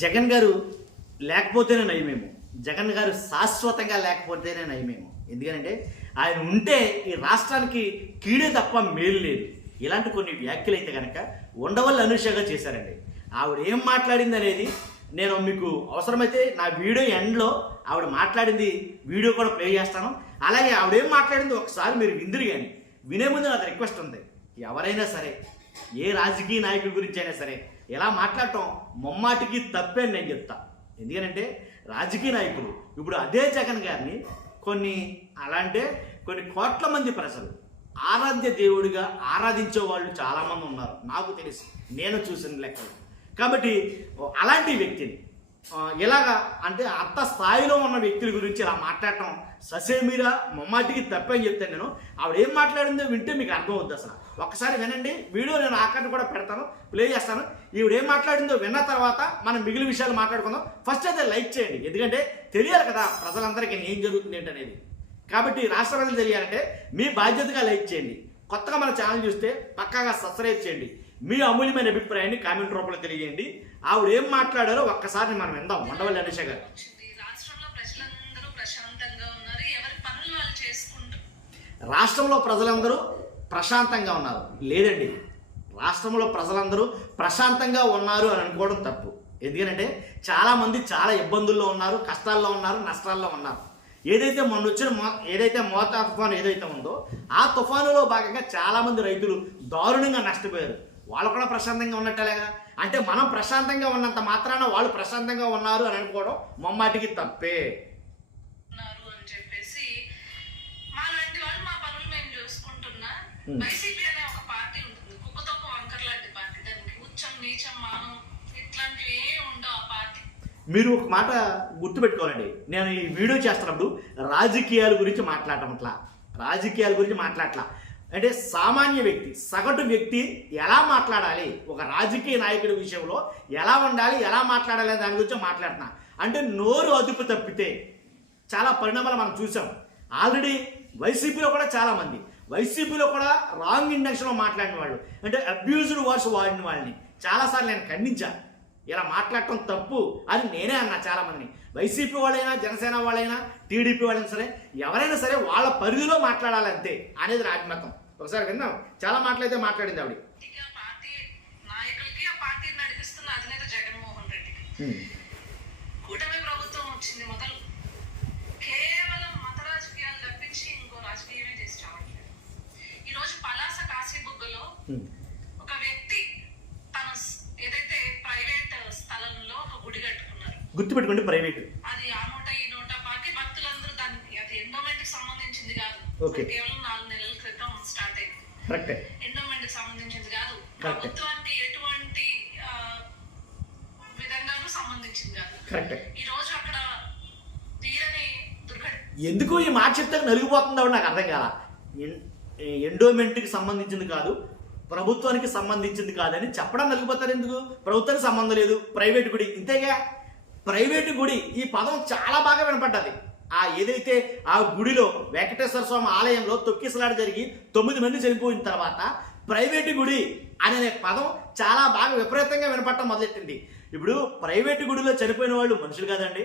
జగన్ గారు లేకపోతేనే నయమేమో, జగన్ గారు శాశ్వతంగా లేకపోతేనే నయమేమో. ఎందుకంటే ఆయన ఉంటే ఈ రాష్ట్రానికి కీడే తప్ప మేలు లేదు. ఇలాంటి కొన్ని వ్యాఖ్యలు అయితే కనుక ఉండవల్లి అనూషగా చేశారండి. ఆవిడ ఏం మాట్లాడింది అనేది నేను మీకు అవసరమైతే నా వీడియో ఎండ్లో ఆవిడ మాట్లాడింది వీడియో కూడా ప్లే చేస్తాను. అలాగే ఆవిడ ఏం మాట్లాడింది ఒకసారి మీరు విందురు. కానీ వినే ముందు నాకు రిక్వెస్ట్ ఉంది, ఎవరైనా సరే ఏ రాజకీయ నాయకుడి గురించి అయినా సరే ఇలా మాట్లాడటం ముమ్మాటికి తప్పే అని నేను చెప్తా. ఎందుకంటే రాజకీయ నాయకులు ఇప్పుడు అదే జగన్ గారిని కొన్ని కోట్ల మంది ప్రజలు ఆరాధ్య దేవుడిగా ఆరాధించే వాళ్ళు చాలామంది ఉన్నారు, నాకు తెలిసి నేను చూసిన లెక్కలు. కాబట్టి అలాంటి వ్యక్తిని ఇలాగా అంటే అంత స్థాయిలో ఉన్న వ్యక్తుల గురించి ఇలా మాట్లాడటం ససేమీరా ముమ్మాటికి తప్పని చెప్తాను నేను. ఆవిడ ఏం మాట్లాడిందో వింటే మీకు అర్థం అవుద్ది. అసలు ఒక్కసారి వినండి, వీడియో నేను ఆఖరిని కూడా పెడతాను, ప్లే చేస్తాను. ఈవిడ ఏం మాట్లాడిందో విన్న తర్వాత మనం మిగిలిన విషయాలు మాట్లాడుకుందాం. ఫస్ట్ అయితే లైక్ చేయండి, ఎందుకంటే తెలియాలి కదా ప్రజలందరికీ ఏం జరుగుతుంది ఏంటనేది. కాబట్టి రాష్ట్ర ప్రజలు తెలియాలంటే మీ బాధ్యతగా లైక్ చేయండి. కొత్తగా మన ఛానల్ చూస్తే పక్కాగా సబ్స్క్రైబ్ చేయండి. మీ అమూల్యమైన అభిప్రాయాన్ని కామెంట్ రూపంలో తెలియజేయండి. ఆవిడ ఏం మాట్లాడారో ఒక్కసారి మనం విందాం. ఉండవల్లి అనూష గారు. రాష్ట్రంలో ప్రజలందరూ ప్రశాంతంగా ఉన్నారు లేదండి, రాష్ట్రంలో ప్రజలందరూ ప్రశాంతంగా ఉన్నారు అని అనుకోవడం తప్పు. ఎందుకంటే చాలామంది చాలా ఇబ్బందుల్లో ఉన్నారు, కష్టాల్లో ఉన్నారు, నష్టాల్లో ఉన్నారు. ఏదైతే మొన్న వచ్చిన మోతా తుఫాను ఏదైతే ఉందో ఆ తుఫానులో భాగంగా చాలామంది రైతులు దారుణంగా నష్టపోయారు. వాళ్ళు కూడా ప్రశాంతంగా ఉన్నట్టేగా. అంటే మనం ప్రశాంతంగా ఉన్నంత మాత్రాన వాళ్ళు ప్రశాంతంగా ఉన్నారు అని అనుకోవడం ముమ్మాటికి తప్పే. వైసీపీ అనే ఒక పార్టీ ఉంటుంది, కుక్కతొక్క వంకర్ లాంటి పార్టీ. దానికి ఉచ్చం నీచం మానం ఇట్లాంటివి ఏమి ఉండవు ఆ పార్టీ. మీరు ఒక మాట గుర్తుపెట్టుకోవాలండి, నేను ఈ వీడియో చేస్తున్నప్పుడు రాజకీయాల గురించి మాట్లాడట్లా. అంటే సామాన్య వ్యక్తి, సగటు వ్యక్తి ఎలా మాట్లాడాలి, ఒక రాజకీయ నాయకుడి విషయంలో ఎలా ఉండాలి, ఎలా మాట్లాడాలి దాని గురించి మాట్లాడుతున్నా. అంటే నోరు అదుపు తప్పితే చాలా పరిణామాలు మనం చూసాం. ఆల్రెడీ వైసీపీలో కూడా రాంగ్ ఇంటెన్షన్లో మాట్లాడిన వాళ్ళు, అంటే అబ్యూజ్డ్ వర్డ్స్ వాడిన వాళ్ళని చాలాసార్లు నేను ఖండించాను. ఇలా మాట్లాడటం తప్పు అని నేనే అన్నా. చాలామందిని వైసీపీ వాళ్ళైనా, జనసేన వాళ్ళైనా, టీడీపీ వాళ్ళైనా సరే ఎవరైనా సరే వాళ్ళ పరిధిలో మాట్లాడాలంతే అనేది నా అభిమతం. ఒకసారి విన్నాం, చాలా మాటలైతే మాట్లాడింది ఆవిడ. కూటమి ప్రభుత్వం వచ్చింది మొదలు కేవలం మత రాజకీయాలు తప్పించి ఇంకో రాజకీయమే చేసి రావట్లేదు. ఈరోజు పలాస కాశీబుగ్గలో ఒక వ్యక్తి తన ఏదైతే ప్రైవేట్ స్థలంలో ఒక గుడి కట్టుకున్నారు. గుర్తుపెట్టుకోండి, ప్రైవేట్. అది ఆ నోట ఈ నోట పార్టీ భక్తులందరూ దానికి, అది ఎండోమెంట్ కి సంబంధించింది కాదు, కేవలం 4 నెలల క్రితం స్టార్ట్ అయింది. ఎండోమెంట్ కి సంబంధించింది కాదు, ప్రభుత్వానికి ఎటువంటి విధంగానూ సంబంధించింది కాదు. ఈ రోజు అక్కడ తీరని దుర్ఘటన. ఎందుకు ఈ మాట చెప్తే నలిగిపోతుందో నాకు అర్థం కాల. ఎండోమెంట్కి సంబంధించింది కాదు, ప్రభుత్వానికి సంబంధించింది కాదని చెప్పడం నలిగిపోతారు ఎందుకు? ప్రభుత్వానికి సంబంధం లేదు, ప్రైవేట్ గుడి, ఇంతేగా. ప్రైవేటు గుడి ఈ పదం చాలా బాగా వినపడ్డది. ఏదైతే ఆ గుడిలో వెంకటేశ్వర స్వామి ఆలయంలో తొక్కిసలాట జరిగి 9 మంది చనిపోయిన తర్వాత ప్రైవేటు గుడి అనే పదం చాలా బాగా విపరీతంగా వినపడటం మొదలెట్టింది. ఇప్పుడు ప్రైవేటు గుడిలో చనిపోయిన వాళ్ళు మనుషులు కాదండి.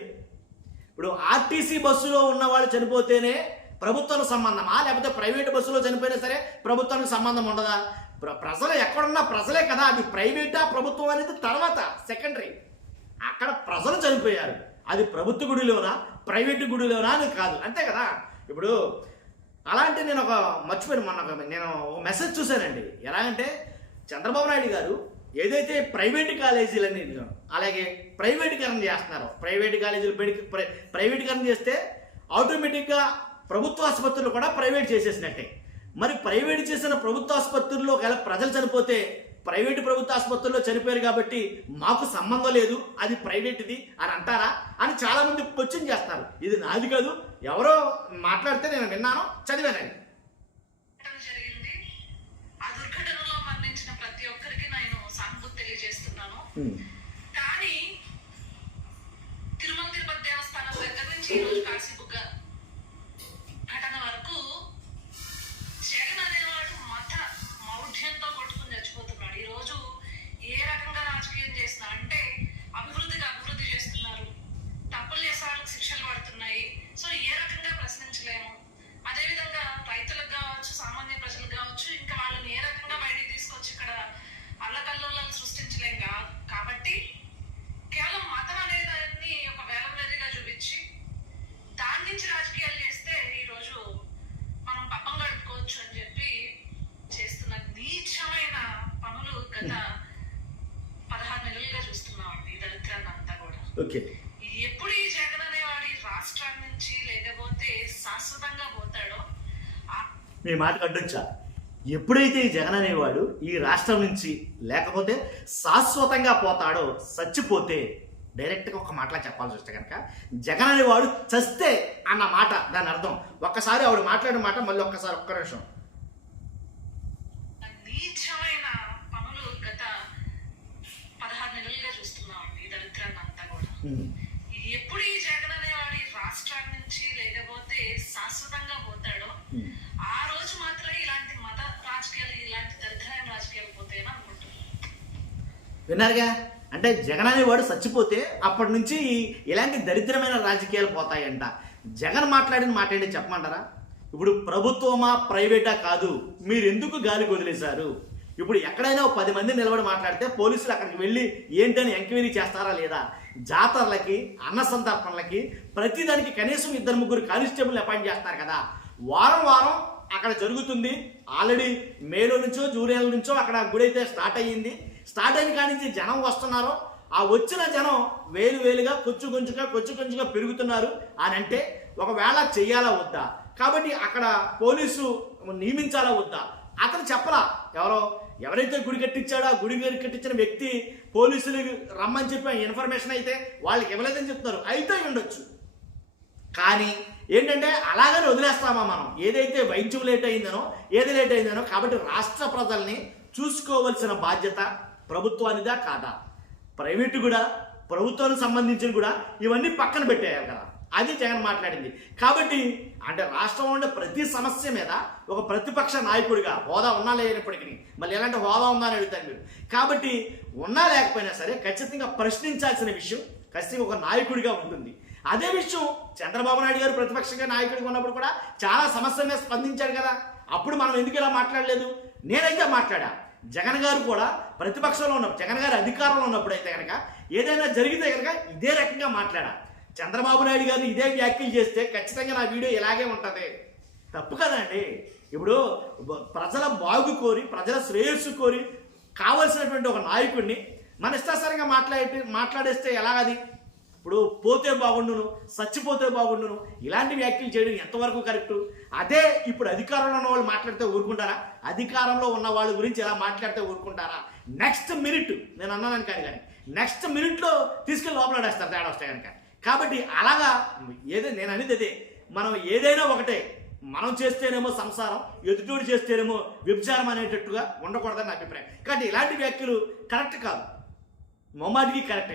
ఇప్పుడు ఆర్టీసీ బస్సులో ఉన్న వాళ్ళు చనిపోతేనే ప్రభుత్వానికి సంబంధమా, లేకపోతే ప్రైవేటు బస్సులో చనిపోయినా సరే ప్రభుత్వానికి సంబంధం ఉండదా? ప్రజలు ఎక్కడున్నా ప్రజలే కదా. అది ప్రైవేటా ప్రభుత్వం అనేది తర్వాత సెకండరీ. అక్కడ ప్రజలు చనిపోయారు, అది ప్రభుత్వ గుడిలోనా ప్రైవేటు గుడిలోనా అని కాదు, అంతే కదా. ఇప్పుడు అలాంటి నేను నేను ఒక మెసేజ్ చూశానండి. ఎలా అంటే చంద్రబాబు నాయుడు గారు ఏదైతే ప్రైవేటు కాలేజీలని అలాగే ప్రైవేటీకరణ చేస్తున్నారో, ప్రైవేటు కాలేజీలు ప్రైవేటీకరణ చేస్తే ఆటోమేటిక్గా ప్రభుత్వ ఆసుపత్రులు కూడా ప్రైవేట్ చేసేసినట్టే. మరి ప్రైవేట్ చేసిన ప్రభుత్వ ఆసుపత్రుల్లో ప్రజలు చనిపోతే ప్రైవేటు ప్రభుత్వ ఆసుపత్రుల్లో చనిపోయారు కాబట్టి మాకు సంబంధం లేదు, అది ప్రైవేట్ది అని అంటారా అని చాలామంది క్వశ్చన్ చేస్తున్నారు. ఇది నాది కాదు, ఎవరో మాట్లాడితే నేను విన్నాను, చదివానండి. కానీ తిరుమల తిరుపతి దేవస్థానం దగ్గర నుంచి ఈ రోజు కాశీబుగ్గ ఘటన వరకు జగన్ అనేవాడు మత మౌఢ్యంతో కొట్టుకుని చచ్చిపోతున్నాడు. ఈ రోజు ఏ రకంగా రాజకీయం చేస్తున్నా అంటే అభివృద్ధికి ఓకే. ఎప్పుడు ఈ జగన్ అనేవాడు ఈ రాష్ట్రాన్ని నుంచి లేకపోతే శాశ్వతంగా పోతాడో మీ మాటకు అడ్డొచ్చా? ఎప్పుడైతే ఈ జగన్ అనేవాడు ఈ రాష్ట్రం నుంచి లేకపోతే శాశ్వతంగా పోతాడో, చచ్చిపోతే డైరెక్ట్గా ఒక మాటలా చెప్పాల్సి వస్తే కనుక జగన్ అనేవాడు చస్తే అన్న మాట దాని అర్థం. ఒక్కసారి ఆవిడ మాట్లాడిన మాట మళ్ళీ ఒక్క నిమిషం. నీచమైన పనులు గత 16 నెలలుగా చూస్తున్నామండి ఈ దరిద్రాన్ని అంతా కూడా. ఎప్పుడు ఈ జగన్ అనేవాడు ఈ రాష్ట్రాన్ని నుంచి లేకపోతే శాశ్వతంగా పోతాడో ఆ రోజు మాత్రమే ఇలాంటి మత రాజకీయాలు, ఇలాంటి దరిద్రమైన రాజకీయాలు పోతాయని అనుకుంటున్నాను. విన్నారుగా? అంటే జగన్ అనేవాడు చచ్చిపోతే అప్పటి నుంచి ఇలాంటి దరిద్రమైన రాజకీయాలు పోతాయంట. జగన్ మాట్లాడిన మాట ఏంటి చెప్పమంటారా? ఇప్పుడు ప్రభుత్వమా ప్రైవేటా కాదు, మీరు ఎందుకు గాలికి వదిలేశారు? ఇప్పుడు ఎక్కడైనా 10 మంది నిలబడి మాట్లాడితే పోలీసులు అక్కడికి వెళ్ళి ఏంటని ఎంక్వైరీ చేస్తారా లేదా? జాతరలకి, అన్న సంతర్పణలకి, ప్రతిదానికి కనీసం 2-3 కానిస్టేబుల్ అపాయింట్ చేస్తారు కదా. వారం వారం అక్కడ జరుగుతుంది. ఆల్రెడీ మేలో నుంచో జూనియర్ల నుంచో అక్కడ గుడి అయితే స్టార్ట్ అయ్యింది. స్టార్ట్ అయిన కాడి నుంచి జనం వస్తున్నారు. ఆ వచ్చిన జనం వేలుగా కొంచెం కొంచెంగా పెరుగుతున్నారు అని అంటే ఒకవేళ చెయ్యాలా వద్దా? కాబట్టి అక్కడ పోలీసు నియమించాలా వద్దా? అతను చెప్పలా. ఎవరైతే గుడి కట్టించాడో ఆ గుడి కట్టించిన వ్యక్తి పోలీసులు రమ్మని చెప్పిన ఇన్ఫర్మేషన్ అయితే వాళ్ళకి ఇవ్వలేదని చెప్తున్నారు. అయితే ఉండొచ్చు. కానీ ఏంటంటే అలాగని వదిలేస్తామా మనం? ఏదైతే వైద్యం లేట్ అయిందనో కాబట్టి రాష్ట్ర ప్రజల్ని చూసుకోవలసిన బాధ్యత ప్రభుత్వానిదా కాదా? ప్రైవేటు కూడా, ప్రభుత్వానికి సంబంధించిన కూడా ఇవన్నీ పక్కన పెట్టేయాలి కదా. అది జగన్ మాట్లాడింది. కాబట్టి అంటే రాష్ట్రంలో ఉండే ప్రతి సమస్య మీద ఒక ప్రతిపక్ష నాయకుడిగా హోదా ఉన్నా లేనప్పటికీ, మళ్ళీ ఎలాంటి హోదా ఉందా అని అడుగుతారు మీరు. కాబట్టి ఉన్నా లేకపోయినా సరే ఖచ్చితంగా ప్రశ్నించాల్సిన విషయం ఖచ్చితంగా ఒక నాయకుడిగా ఉంటుంది. అదే విషయం చంద్రబాబు నాయుడు గారు ప్రతిపక్షంగా నాయకుడిగా ఉన్నప్పుడు కూడా చాలా సమస్య మీద స్పందించారు కదా. అప్పుడు మనం ఎందుకు ఇలా మాట్లాడలేదు? నేనైతే మాట్లాడా. జగన్ గారు కూడా ప్రతిపక్షంలో ఉన్నప్పుడు, జగన్ గారు అధికారంలో ఉన్నప్పుడు అయితే కనుక ఏదైనా జరిగితే కనుక ఇదే రకంగా మాట్లాడా. చంద్రబాబు నాయుడు గారిని ఇదే వ్యాఖ్యలు చేస్తే ఖచ్చితంగా నా వీడియో ఇలాగే ఉంటుంది. తప్పు కదండి. ఇప్పుడు ప్రజల బాగు కోరి, ప్రజల శ్రేయస్సు కోరి కావలసినటువంటి ఒక నాయకుడిని మన ఇష్టాసరంగా మాట్లాడేస్తే ఎలాగది? ఇప్పుడు పోతే బాగుండును, చచ్చిపోతే బాగుండును, ఇలాంటి వ్యాఖ్యలు చేయడం ఎంతవరకు కరెక్టు? అదే ఇప్పుడు అధికారంలో ఉన్న వాళ్ళు మాట్లాడితే ఊరుకుంటారా? అధికారంలో ఉన్న వాళ్ళ గురించి ఎలా మాట్లాడితే ఊరుకుంటారా? నెక్స్ట్ మినిట్ నేను అన్నాను కానీ నెక్స్ట్ మినిట్లో తీసుకెళ్ళి లోపలాడేస్తారు తేడా వస్తాయి కనుక. కాబట్టి అలాగా నేను అనేది అదే, మనం ఏదైనా ఒకటే, మనం చేస్తేనేమో సంసారం, ఎదుటోడు చేస్తేనేమో వ్యభిచారం అనేటట్టుగా ఉండకూడదని నా అభిప్రాయం. కాబట్టి ఇలాంటి వ్యాఖ్యలు కరెక్ట్ కాదు, మొమ్మాటికి కరెక్ట్.